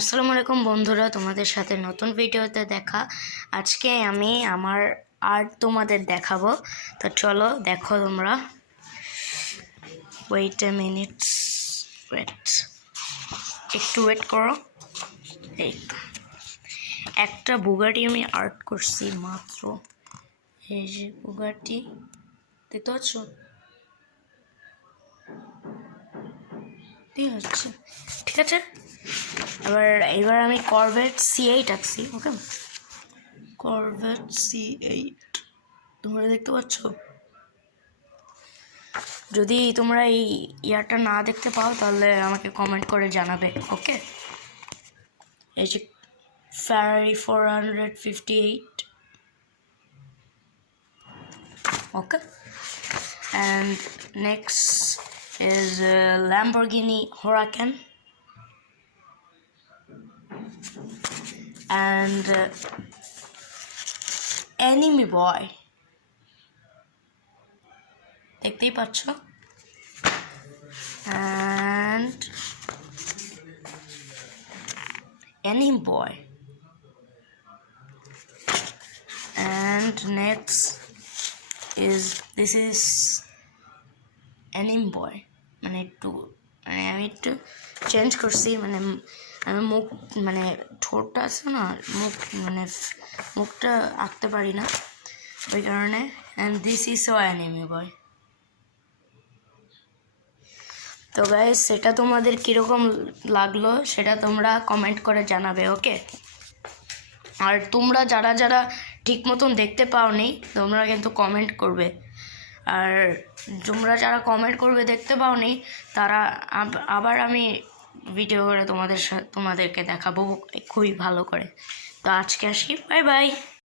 আসসালামু আলাইকুম বন্ধুরা, তোমাদের সাথে নতুন ভিডিওতে দেখা। আজকে আমি আমার আর্ট তোমাদের দেখাবো। তো চলো দেখো তোমরা। ওয়েট এ মিনিটস, একটু ওয়েট করো। এই একটা বুগাটি আমি আর্ট করছি মাত্র। এই যে বুগাটি দেখতে পাচ্ছ, ঠিক আছে। এবার আমি করভেট C8 আঁকছি। ওকে, করভেট C8 তোমরা দেখতে পাচ্ছ। যদি তোমরা এই ইয়ারটা না দেখতে পাও তাহলে আমাকে কমেন্ট করে জানাবে। ওকে, এই যে Ferrari 458। Okay, and next is Lamborghini Huracan and Enemy Boy দেখতেই পাচ্ছ, and Enemy Boy, and next is this is Enemy Boy। মানে আমি একটু চেঞ্জ করছি, আমি মুখ ঠোঁটটা আছে না, মুখটা আঁকতে পারি না ওই কারণে। And this is so Enemy Boy। তো গাইস, সেটা তোমাদের কীরকম লাগলো সেটা তোমরা কমেন্ট করে জানাবে। ওকে, আর তোমরা যারা যারা ঠিক মতন দেখতে পাওনি তোমরা কিন্তু কমেন্ট করবে, আর তোমরা যারা কমেন্ট করবে দেখতে পাওনি তারা আবার আমি ভিডিও করে তোমাদেরকে দেখাবো খুবই ভালো করে। তো আজকে আসি, বাই বাই।